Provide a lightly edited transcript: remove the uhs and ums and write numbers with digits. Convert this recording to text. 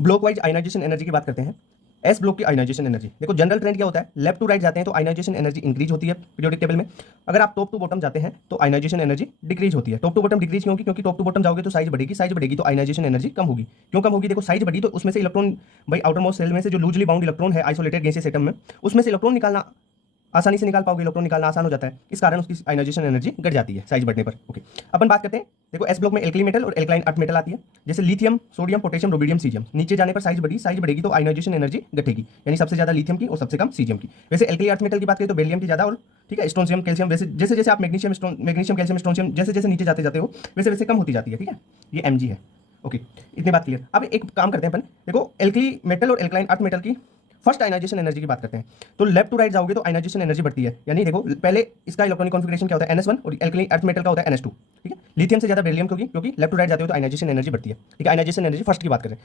Block wise ionization energy की बात करते हैं। एस ब्लॉक की आयनाइजेशन एनर्जी, देखो जनरल ट्रेंड क्या होता है, लेफ्ट टू राइट जाते हैं तो आयनाइजेशन एनर्जी इंक्रीज होती है पीरियोडिक टेबल में। अगर आप टॉप टू बॉटम जाते हैं तो आयनाइजेशन एनर्जी डिक्रीज होती है। टॉप टू बॉटम डिक्रीज क्यों होगी? क्योंकि टॉप टू बॉटम जाओगे तो साइज बढ़ेगी, साइज बढ़ेगी तो आयनाइजेशन एनर्जी कम होगी। क्यों कम होगी? देखो साइज बढ़ी तो उसमें से इलेक्ट्रॉन, भाई आउटर मोस्ट सेल में से जो लूजली बाउंड इलेक्ट्रॉन है आइसोलेटेड गैसियस एटम में, उसमें से इलेक्ट्रॉन निकालना आसानी से निकाल पाओगे, इलेक्ट्रॉन निकालना आसान हो जाता है, इस कारण उसकी आयनाइजेशन एनर्जी घट जाती है साइज बढ़ने पर। ओके, अपन बात करते हैं, देखो एस ब्लॉक में एल्कली मेटल और एल्कलाइन अर्थ मेटल आती है, जैसे lithium, sodium, potassium, rubidium, caesium. नीचे जाने पर साइज बढ़ी, साइज बढ़ेगी तो आयनाइजेशन एनर्जी घटेगी, यानी सबसे ज्यादा लिथियम की और सबसे कम सीजियम की। वैसे एल्कली अर्थ मेटल की बात करें तो बेरिलियम की ज्यादा, और ठीक है स्ट्रोंशियम, कैल्शियम, वैसे जैसे जैसे आप मैग्नीशियम, कैल्शियम, स्ट्रोंशियम जैसे जैसे नीचे जाते जाते हो वैसे वैसे कम होती जाती है। ठीक है, ये एम है। ओके, इतनी बात क्लियर। अब एक काम करते हैं अपन, देखो एल्कली मेटल और एल्कलाइन अर्थ मेटल की फर्स्ट आयनाइजेशन एनर्जी की बात करते हैं। तो लेफ्ट टू राइट जाओगे तो आयनाइजेशन एनर्जी बढ़ती है, यानी देखो पहले इसका इलेक्ट्रॉनिक कॉन्फिगरेशन क्या होता है, NS1, और एल्कली अर्थ मेटल का होता है NS2। ठीक है, लिथियम से ज्यादा बेरिलियम, क्योंकि लेफ्ट टू राइट जाते हो तो आयनाइजेशन एनर्जी बढ़ती है। ठीक है, आयनाइजेशन एनर्जी फर्स्ट की बात करें।